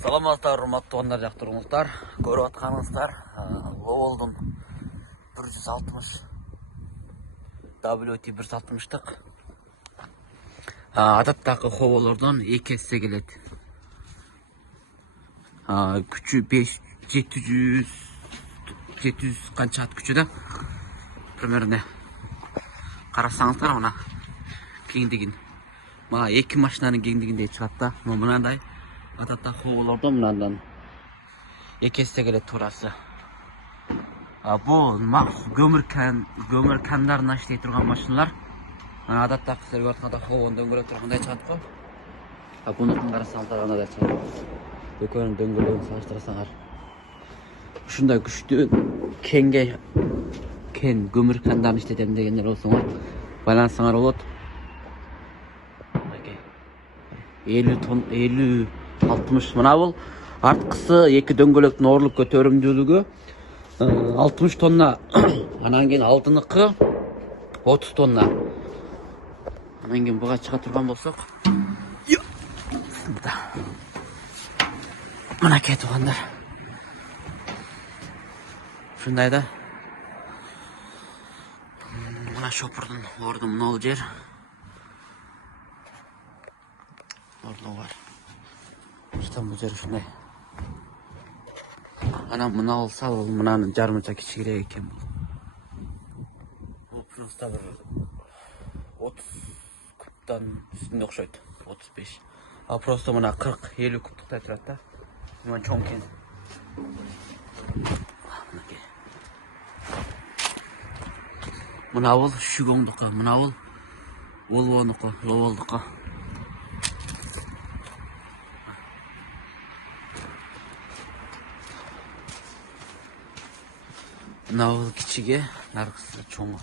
Саламатсыздар, урматтуу туугандар, жактырыңыздар. Көрүп атканыңыздар, Lowell'дун 160 WT 160-тык адаттагы хоболордон 2 эсе келет. Күчү 700 канча ат күчү да. Примерно карасаңыздар, мына кеңдигин. Мына 2 машинанын кеңдигиндей чыгат да. Мынандай адаттагы хоболордон мындан 2 эсе келет туурасы. Бул көмүр кандарына иштей турган машиналар. Адаттагы силер көрүп аткандай хобонун дөңгөлөк тургандай чыгат го. Бунукун карасаңыздар андай чыгат. Экөөнүн дөңгөлөгүн салыштырсаңар. Ушундай күчтүү кен көмүр кандарын иштетем дегендер болсоңор байлансаңар болот. 50-60 мына бул арткысы 2 дөңгөлөктүн оорлук көтөрүмдүүлүгү 60 тонна. Анан кийин алдыныкы 30 тонна. Анан кийин буга чыга турган болсок, мынакей туугандар. Ушундай да. Мына шопурдун орду мына жер. Орду бар. Бул жер ушундай. Анан мына болса, мынанын жарымынча кичигирээк экен бул. Бул просто бир 30 кубтан үстүндө окшойт. 35. Просто мына 40-50 кубтуктай турат да. Мына чоң кен. Мына бул Шүгөңдүккө, мына бул Волвонуку, Ловолдукка. Мына бул кичиге, наркысы чоңу.